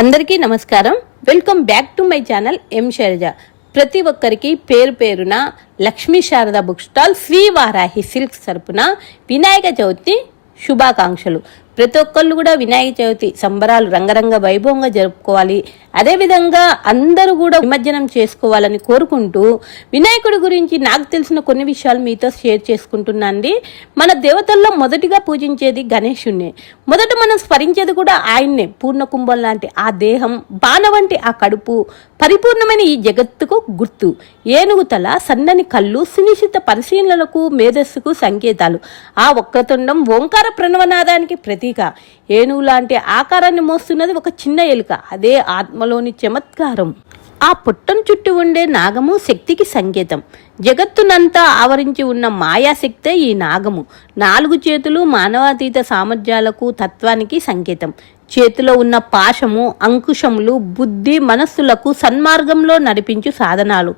అందరికీ నమస్కారం. Welcome back to my channel M Shailaja ప్రతి ఒక్కరికి పేరు పేరున Lakshmi Sharada book stall Shri Varahi silks తరపున వినాయక చవితి శుభాకాంక్షలు. ప్రతి ఒక్కళ్ళు కూడా వినాయక చవితి సంబరాలు రంగరంగ వైభవంగా జరుపుకోవాలి. అదేవిధంగా అందరూ కూడా నిమజ్జనం చేసుకోవాలని కోరుకుంటూ వినాయకుడి గురించి నాకు తెలిసిన కొన్ని విషయాలు మీతో షేర్ చేసుకుంటున్నాండి మన దేవతల్లో మొదటిగా పూజించేది గణేశుణ్ణే. మొదట మనం స్మరించేది కూడా ఆయన్నే పూర్ణ కుంభం లాంటి ఆ దేహం బాణ వంటి ఆ కడుపు పరిపూర్ణమైన ఈ జగత్తుకు గుర్తు. ఏనుగు తల సన్నని కళ్ళు సునిశ్చిత పరిశీలనలకు మేధస్సుకు సంకేతాలు. ఆ ఒక్కతుండం ఓంకార ప్రణవనాదానికి ప్రతి ప్రతీక. ఏనుగు లాంటి ఆకారాన్ని మోస్తున్నది ఒక చిన్న ఎలుక. అదే ఆత్మలోని చమత్కారం. ఆ పుట్టం చుట్టూ ఉండే నాగము శక్తికి సంకేతం. జగత్తునంతా ఆవరించి ఉన్న మాయాశక్తే ఈ నాగము. నాలుగు చేతులు మానవాతీత సామర్థ్యాలకు తత్వానికి సంకేతం. చేతిలో ఉన్న పాశము అంకుశములు బుద్ధి మనస్సులకు సన్మార్గంలో నడిపించు సాధనాలు.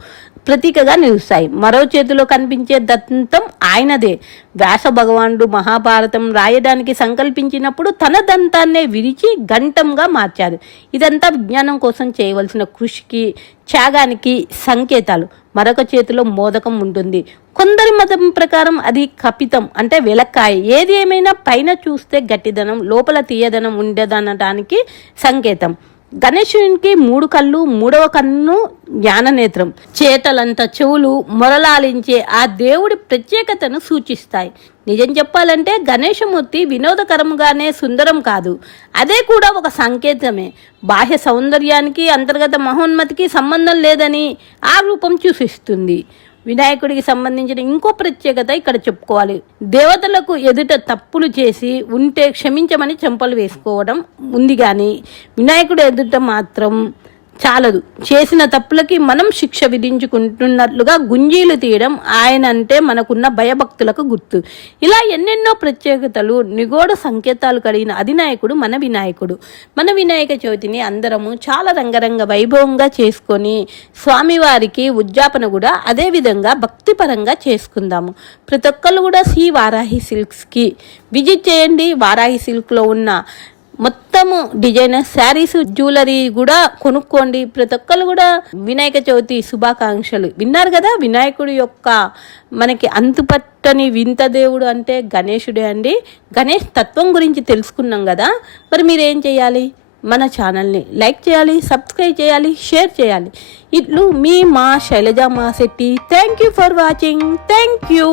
ప్రతీకగా నిలుస్తాయి. మరో చేతిలో కనిపించే దంతం ఆయనదే. వ్యాస భగవానుడు మహాభారతం రాయడానికి సంకల్పించినప్పుడు తన దంతాన్నే విరిచి గంటంగా మార్చారు. ఇదంతా విజ్ఞానం కోసం చేయవలసిన కృషికి త్యాగానికి సంకేతాలు. మరొక చేతిలో మోదకం ఉంటుంది. కొందరి మతం ప్రకారం అది కపితం అంటే వెలక్కాయ. ఏది ఏమైనా పైన చూస్తే గట్టిదనం లోపల తీయదనం ఉండదనడానికి సంకేతం. గణేశునికి మూడు కళ్ళు మూడవ కన్ను జ్ఞాననేత్రం. చేతలంత చెవులు మొరలాలించే ఆ దేవుడి ప్రత్యేకతను సూచిస్తాయి. నిజం చెప్పాలంటే గణేశమూర్తి వినోదకరంగానే సుందరం కాదు. అదే కూడా ఒక సంకేతమే. బాహ్య సౌందర్యానికి అంతర్గత మహోన్మతికి సంబంధం లేదని ఆ రూపం చూసిస్తుంది వినాయకుడికి సంబంధించిన ఇంకో ప్రత్యేకత ఇక్కడ చెప్పుకోవాలి. దేవతలకు ఎదుట తప్పులు చేసి ఉంటే క్షమించమని చెంపలు వేసుకోవడం ఉంది కానీ వినాయకుడు ఎదుట మాత్రం చాలదు. చేసిన తప్పులకి మనం శిక్ష విధించుకుంటున్నట్లుగా గుంజీలు తీయడం ఆయన అంటే మనకున్న భయభక్తులకు గుర్తు. ఇలా ఎన్నెన్నో ప్రత్యేకతలు నిగూఢ సంకేతాలు కలిగిన అధినాయకుడు మన వినాయకుడు. మన వినాయక చవితిని అందరము చాలా రంగరంగ వైభవంగా చేసుకొని స్వామివారికి ఉద్యాపన కూడా అదే విధంగా భక్తిపరంగా చేసుకుందాము. ప్రతి ఒక్కళ్ళు కూడా శ్రీ వారాహి సిల్క్స్కి విజిట్ చేయండి. వారాహి సిల్క్లో ఉన్న మొత్తము డిజైనర్ శారీస్ జ్యువెలరీ కూడా కొనుక్కోండి. ప్రతి ఒక్కరు కూడా వినాయక చవితి శుభాకాంక్షలు. విన్నారు కదా వినాయకుడి యొక్క మనకి అంతుపట్టని వింత దేవుడు అంటే గణేశుడే అండి. గణేష్ తత్వం గురించి తెలుసుకున్నాం కదా మరి మీరేం చేయాలి? మన ఛానల్ని లైక్ చేయాలి సబ్స్క్రైబ్ చేయాలి షేర్ చేయాలి. ఇట్లు మీ మా శైలజ మా Shetty. Thank you for watching. Thank you.